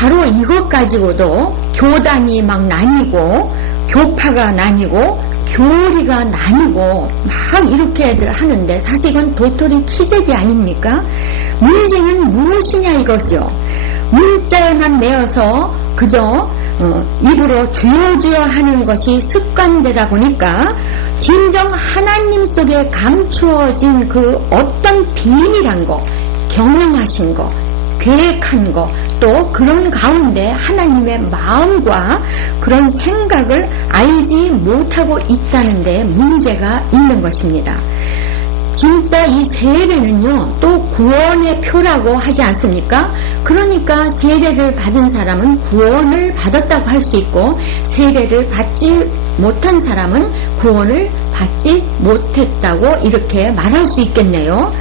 바로 이것 가지고도 교단이 막 나뉘고 교파가 나뉘고 교리가 나뉘고 막 이렇게들 하는데 사실 이건 도토리 키재기 아닙니까? 문제는 무엇이냐 이것이요. 문자에만 매어서 그저 입으로 주여주여 하는 것이 습관되다 보니까 진정 하나님 속에 감추어진 그 어떤 비밀한 거, 경영하신 거, 계획한 거, 또 그런 가운데 하나님의 마음과 그런 생각을 알지 못하고 있다는 데 문제가 있는 것입니다. 진짜 이 세례는요, 또 구원의 표라고 하지 않습니까? 그러니까 세례를 받은 사람은 구원을 받았다고 할 수 있고, 세례를 받지 못한 사람은 구원을 받지 못했다고 이렇게 말할 수 있겠네요.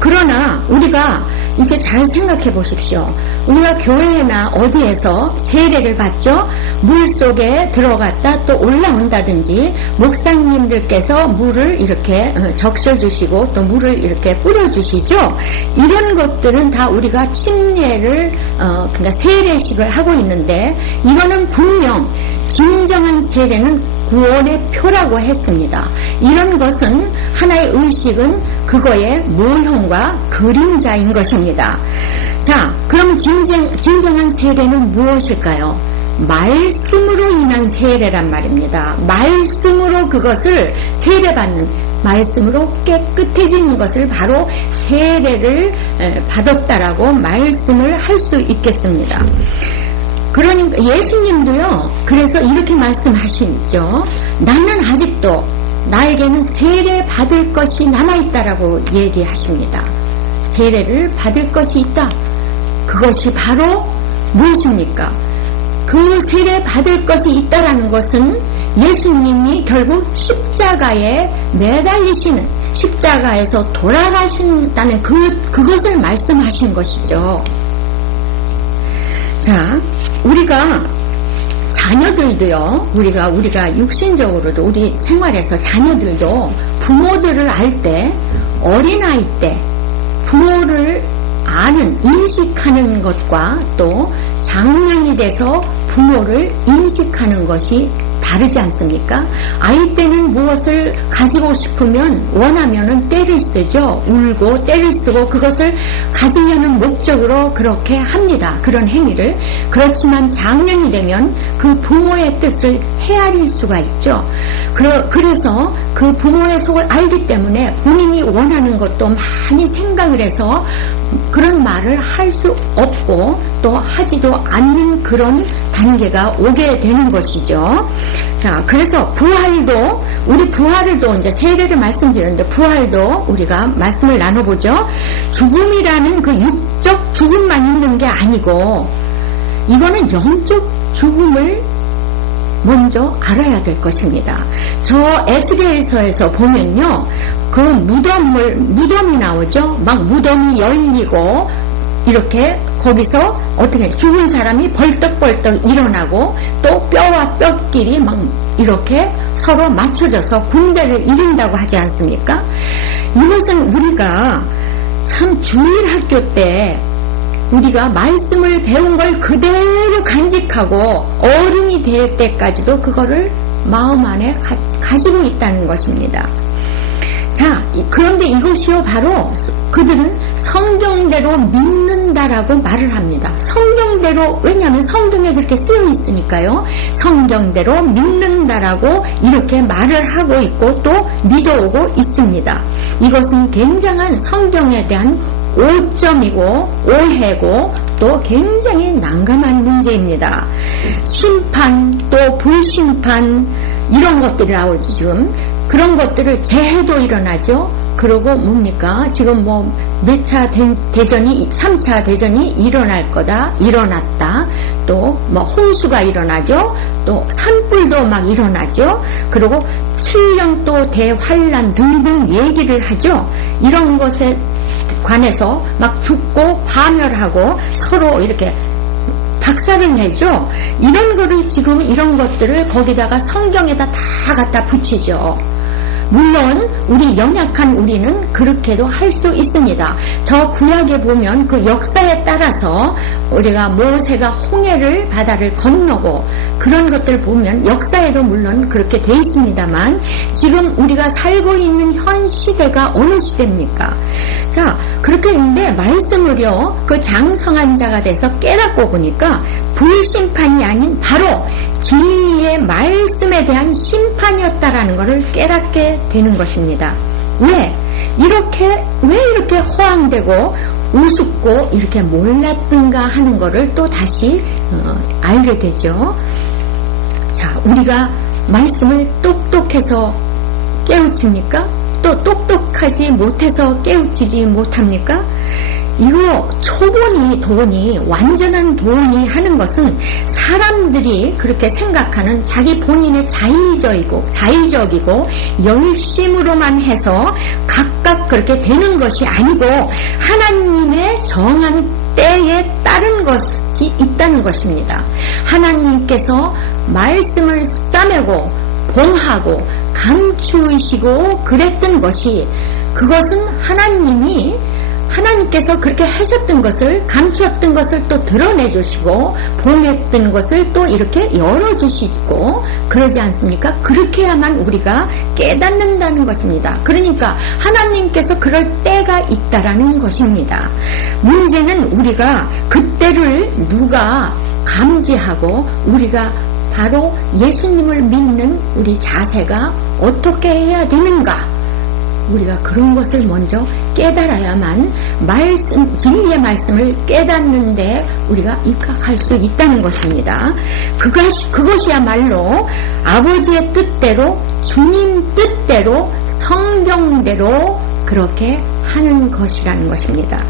그러나 우리가 이제 잘 생각해 보십시오. 우리가 교회나 어디에서 세례를 받죠? 물 속에 들어갔다 또 올라온다든지 목사님들께서 물을 이렇게 적셔주시고 또 물을 이렇게 뿌려주시죠. 이런 것들은 다 우리가 침례를 그러니까 세례식을 하고 있는데 이거는 분명 진정한 세례는 구원의 표라고 했습니다. 이런 것은 하나의 의식은 그거의 모형과 그림자인 것입니다. 자, 그럼 진정한 세례는 무엇일까요? 말씀으로 인한 세례란 말입니다. 말씀으로 그것을 세례받는, 말씀으로 깨끗해지는 것을 바로 세례를 받았다라고 말씀을 할 수 있겠습니다. 그러니까 예수님도요, 그래서 이렇게 말씀하시죠. 나는 아직도 나에게는 세례 받을 것이 남아있다라고 얘기하십니다. 세례를 받을 것이 있다. 그것이 바로 무엇입니까? 그 세례 받을 것이 있다라는 것은 예수님이 결국 십자가에 매달리시는, 십자가에서 돌아가신다는 그것을 말씀하신 것이죠. 자, 우리가 자녀들도요, 우리가 육신적으로도 우리 생활에서 자녀들도 부모들을 알 때, 어린아이 때 부모를 아는, 인식하는 것과 또 장년이 돼서 부모를 인식하는 것이 다르지 않습니까? 아이 때는 무엇을 가지고 싶으면 원하면은 때를 쓰죠. 울고 때를 쓰고 그것을 가지려는 목적으로 그렇게 합니다. 그런 행위를. 그렇지만 장년이 되면 그 부모의 뜻을 헤아릴 수가 있죠. 그래서 그 부모의 속을 알기 때문에 본인이 원하는 것도 많이 생각을 해서 그런 말을 할 수 없고 또 하지도 않는 그런 단계가 오게 되는 것이죠. 자, 그래서 우리 부활도 이제 세례를 말씀드렸는데 부활도 우리가 말씀을 나눠보죠. 죽음이라는 그 육적 죽음만 있는 게 아니고 이거는 영적 죽음을 먼저 알아야 될 것입니다. 저 에스겔서에서 보면요, 그 무덤이 나오죠. 막 무덤이 열리고 이렇게 거기서 어떻게 죽은 사람이 벌떡벌떡 일어나고 또 뼈와 뼈끼리 막 이렇게 서로 맞춰져서 군대를 이룬다고 하지 않습니까? 이것은 우리가 참 주일학교 때 우리가 말씀을 배운 걸 그대로 간직하고 어른이 될 때까지도 그거를 마음 안에 가지고 있다는 것입니다. 자, 그런데 이것이요 바로 그들은 성경대로 믿는다라고 말을 합니다. 성경대로, 왜냐하면 성경에 그렇게 쓰여 있으니까요. 성경대로 믿는다라고 이렇게 말을 하고 있고 또 믿어오고 있습니다. 이것은 굉장한 성경에 대한 오점이고 오해고 또 굉장히 난감한 문제입니다. 심판 또 불심판 이런 것들이 나오죠. 지금 그런 것들을 재해도 일어나죠. 그러고 뭡니까? 지금 뭐 몇 차 대전이 3차 대전이 일어날 거다. 일어났다. 또 뭐 홍수가 일어나죠. 또 산불도 막 일어나죠. 그리고 7년 또 대환란 등등 얘기를 하죠. 이런 것에 관해서 막 죽고 파멸하고 서로 이렇게 박살을 내죠. 이런 거를 지금 이런 것들을 거기다가 성경에다 다 갖다 붙이죠. 물론 우리 연약한 우리는 그렇게도 할 수 있습니다. 저 구약에 보면 그 역사에 따라서 우리가 모세가 홍해를 바다를 건너고 그런 것들 보면 역사에도 물론 그렇게 돼 있습니다만 지금 우리가 살고 있는 현 시대가 어느 시대입니까? 자, 그렇게 있는데 말씀을요 그 장성한 자가 돼서 깨닫고 보니까 불심판이 아닌 바로 진리의 말씀에 대한 심판이었다라는 것을 깨닫게 되는 것입니다. 왜 이렇게 호황되고 우습고 이렇게 몰랐던가 하는 것을 또 다시 알게 되죠. 자, 우리가 말씀을 똑똑해서 깨우칩니까? 또 똑똑하지 못해서 깨우치지 못합니까? 이거 돈이 완전한 돈이 하는 것은 사람들이 그렇게 생각하는 자기 본인의 자의적이고 열심으로만 해서 각각 그렇게 되는 것이 아니고 하나님의 정한 때에 따른 것이 있다는 것입니다. 하나님께서 말씀을 싸매고 봉하고 감추시고 그랬던 것이 그것은 하나님께서 그렇게 하셨던 것을 감추었던 것을 또 드러내주시고 봉했던 것을 또 이렇게 열어주시고 그러지 않습니까? 그렇게 해야만 우리가 깨닫는다는 것입니다. 그러니까 하나님께서 그럴 때가 있다라는 것입니다. 문제는 우리가 그때를 누가 감지하고 우리가 바로 예수님을 믿는 우리 자세가 어떻게 해야 되는가? 우리가 그런 것을 먼저 깨달아야만 진리의 말씀을 깨닫는데 우리가 입각할 수 있다는 것입니다. 그것이야말로 아버지의 뜻대로 주님 뜻대로 성경대로 그렇게 하는 것이라는 것입니다.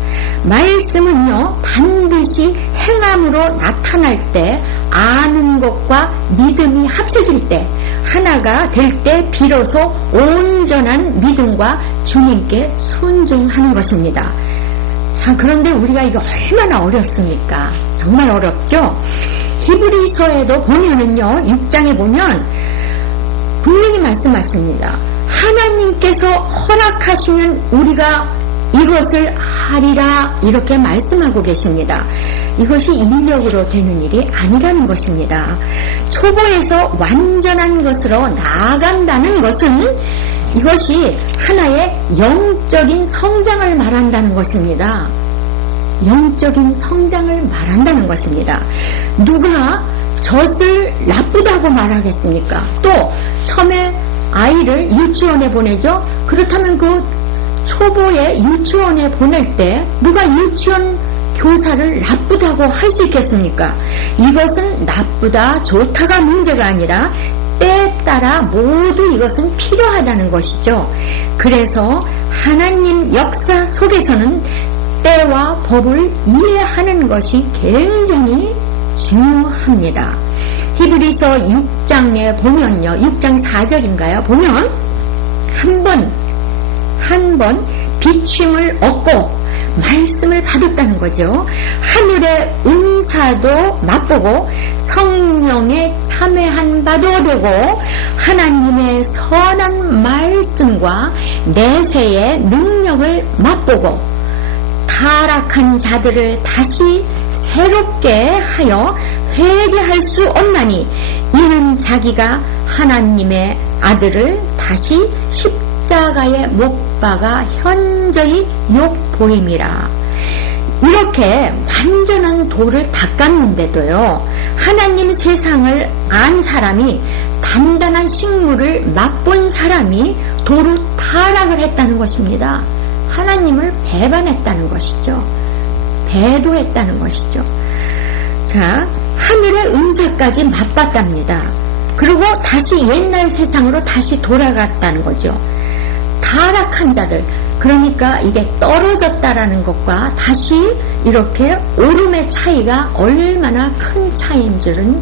말씀은요 반드시 행함으로 나타날 때 아는 것과 믿음이 합쳐질 때 하나가 될 때 비로소 온전한 믿음과 주님께 순종하는 것입니다. 자, 그런데 우리가 이게 얼마나 어렵습니까? 정말 어렵죠? 히브리서에도 보면은요 6장에 보면 분명히 말씀하십니다. 하나님께서 허락하시면 우리가 이것을 하리라 이렇게 말씀하고 계십니다. 이것이 인력으로 되는 일이 아니라는 것입니다. 초보에서 완전한 것으로 나아간다는 것은 이것이 하나의 영적인 성장을 말한다는 것입니다. 영적인 성장을 말한다는 것입니다. 누가 젖을 나쁘다고 말하겠습니까? 또 처음에 아이를 유치원에 보내죠. 그렇다면 그 초보의 유치원에 보낼 때 누가 유치원 교사를 나쁘다고 할 수 있겠습니까? 이것은 나쁘다 좋다가 문제가 아니라 때에 따라 모두 이것은 필요하다는 것이죠. 그래서 하나님 역사 속에서는 때와 법을 이해하는 것이 굉장히 중요합니다. 히브리서 6장에 보면요, 6장 4절인가요? 보면 한 번 비침을 얻고 말씀을 받았다는 거죠. 하늘의 은사도 맛보고 성령의 참회한 바도 되고 하나님의 선한 말씀과 내세의 능력을 맛보고 타락한 자들을 다시 새롭게 하여 회개할 수 없나니 이는 자기가 하나님의 아들을 다시 십자가에 못 박아 현저히 욕보임이라. 이렇게 완전한 도를 닦았는데도요, 하나님 세상을 안 사람이, 단단한 식물을 맛본 사람이 도로 타락을 했다는 것입니다. 하나님을 배반했다는 것이죠. 배도했다는 것이죠. 자, 하늘의 은사까지 맛봤답니다. 그리고 다시 옛날 세상으로 다시 돌아갔다는 거죠. 타락한 자들, 그러니까 이게 떨어졌다라는 것과 다시 이렇게 오름의 차이가 얼마나 큰 차이인 줄은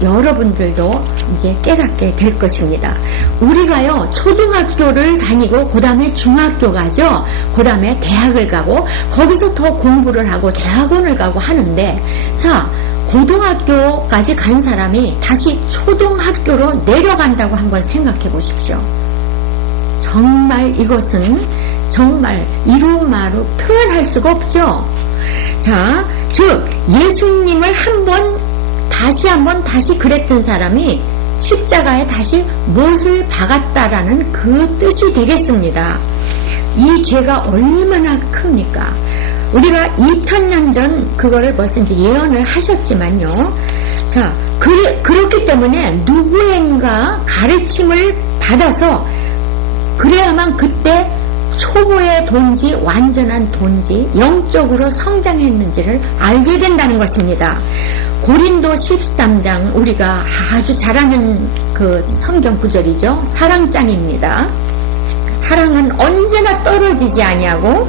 여러분들도 이제 깨닫게 될 것입니다. 우리가요, 초등학교를 다니고 그 다음에 중학교 가죠. 그 다음에 대학을 가고 거기서 더 공부를 하고 대학원을 가고 하는데, 자, 고등학교까지 간 사람이 다시 초등학교로 내려간다고 한번 생각해 보십시오. 정말 이것은 정말 이루마로 표현할 수가 없죠. 자, 즉 예수님을 다시 그랬던 사람이 십자가에 다시 못을 박았다라는 그 뜻이 되겠습니다. 이 죄가 얼마나 큽니까? 우리가 2000년 전 그거를 벌써 이제 예언을 하셨지만요. 자, 그렇기 때문에 누구인가 가르침을 받아서 그래야만 그때 초보의 돈지 완전한 돈지 영적으로 성장했는지를 알게 된다는 것입니다. 고린도 13장 우리가 아주 잘 아는 그 성경 구절이죠. 사랑장입니다. 사랑은 언제나 떨어지지 아니하고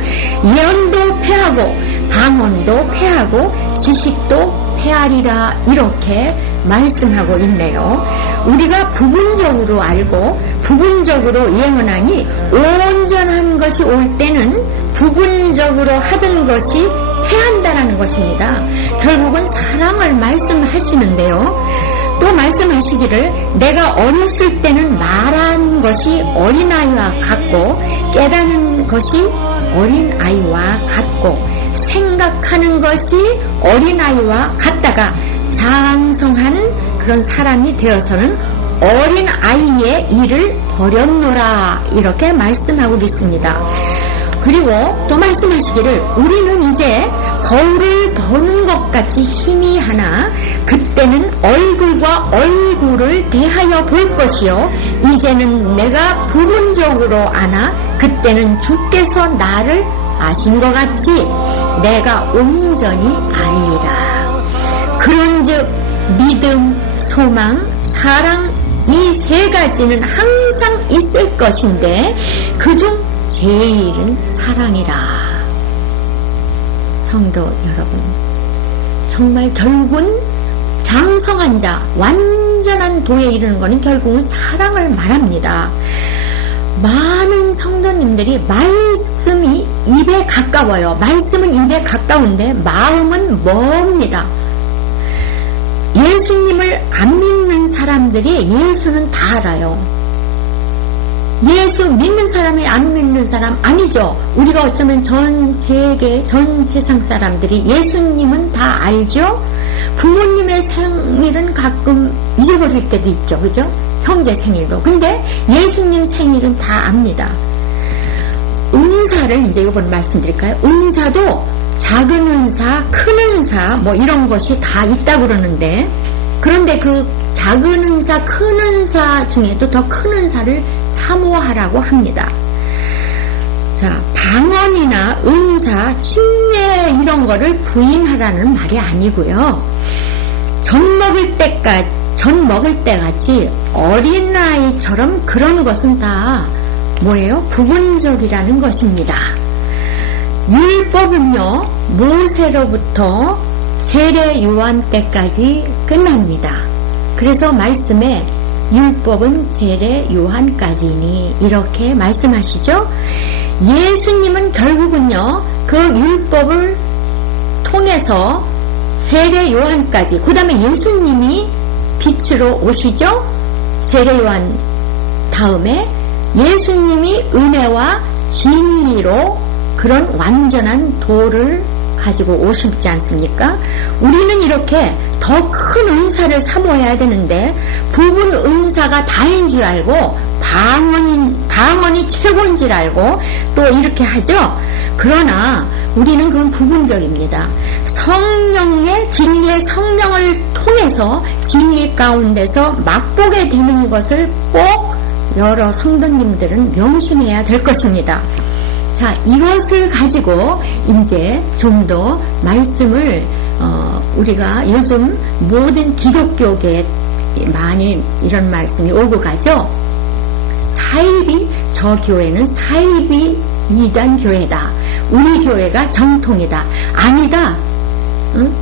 예언도 패하고 방언도 패하고 지식도 패하리라 이렇게 말씀하고 있네요. 우리가 부분적으로 알고 부분적으로 예언하니 온전한 것이 올 때는 부분적으로 하던 것이 패한다라는 것입니다. 결국은 사랑을 말씀하시는데요. 또 말씀하시기를 내가 어렸을 때는 말한 것이 어린아이와 같고 깨닫는 것이 어린아이와 같고 생각하는 것이 어린아이와 같다가 장성한 그런 사람이 되어서는 어린아이의 일을 버렸노라 이렇게 말씀하고 있습니다. 그리고 또 말씀하시기를 우리는 이제 거울을 보는 것 같이 희미하나 그때는 얼굴과 얼굴을 대하여 볼 것이요 이제는 내가 부분적으로 아나 그때는 주께서 나를 아신 것 같이 내가 온전히 알리라. 그런즉 믿음, 소망, 사랑 이 세 가지는 항상 있을 것인데 그중 제일은 사랑이라. 성도 여러분, 정말 결국은 장성한 자, 완전한 도에 이르는 것은 결국은 사랑을 말합니다. 많은 성도님들이 말씀이 입에 가까워요. 말씀은 입에 가까운데 마음은 멉니다. 예수님을 안 믿는 사람들이 예수는 다 알아요. 예수 믿는 사람이 안 믿는 사람 아니죠. 우리가 어쩌면 전 세계, 전 세상 사람들이 예수님은 다 알죠. 부모님의 생일은 가끔 잊어버릴 때도 있죠. 그죠? 형제 생일도. 근데 예수님 생일은 다 압니다. 은사를 이제 이번 말씀드릴까요? 은사도 작은 은사, 큰 은사 뭐 이런 것이 다 있다고 그러는데 그런데 그 작은 은사, 큰 은사 중에도 더 큰 은사를 사모하라고 합니다. 자, 방언이나 은사, 침례 이런 거를 부인하라는 말이 아니고요. 전 먹을 때까지 어린아이처럼 그런 것은 다 뭐예요? 부분적이라는 것입니다. 율법은요, 모세로부터 세례 요한 때까지 끝납니다. 그래서 말씀에 율법은 세례 요한까지니 이렇게 말씀하시죠. 예수님은 결국은요, 그 율법을 통해서 세례 요한까지, 그 다음에 예수님이 빛으로 오시죠. 세례 요한 다음에 예수님이 은혜와 진리로 그런 완전한 도를 가지고 오시지 않습니까? 우리는 이렇게 더 큰 은사를 사모해야 되는데 부분 은사가 다인 줄 알고 방언이 최고인 줄 알고 또 이렇게 하죠. 그러나 우리는 그건 부분적입니다. 성령의 진리의 성령을 통해서 진리 가운데서 맛보게 되는 것을 꼭 여러 성도님들은 명심해야 될 것입니다. 자, 이것을 가지고 이제 좀 더 말씀을 우리가 요즘 모든 기독교계에 많이 이런 말씀이 오고 가죠. 사입이, 저 교회는 사입이 이단 교회다. 우리 교회가 정통이다. 아니다. 응?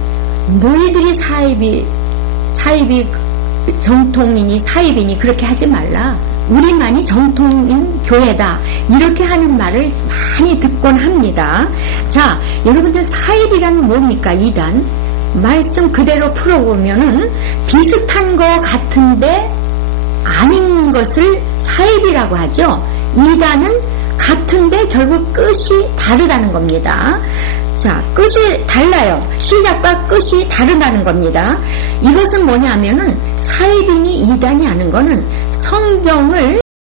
너희들이 사입이 정통이니 사입이니 그렇게 하지 말라. 우리만이 정통인 교회다. 이렇게 하는 말을 많이 듣곤 합니다. 자, 여러분들 사입이란 뭡니까? 이단. 말씀 그대로 풀어보면은 비슷한 거 같은데 아닌 것을 사입이라고 하죠. 이단은 같은데 결국 끝이 다르다는 겁니다. 자, 끝이 달라요. 시작과 끝이 다르다는 겁니다. 이것은 뭐냐면은 사이빙이 이단이 하는 거는 성경을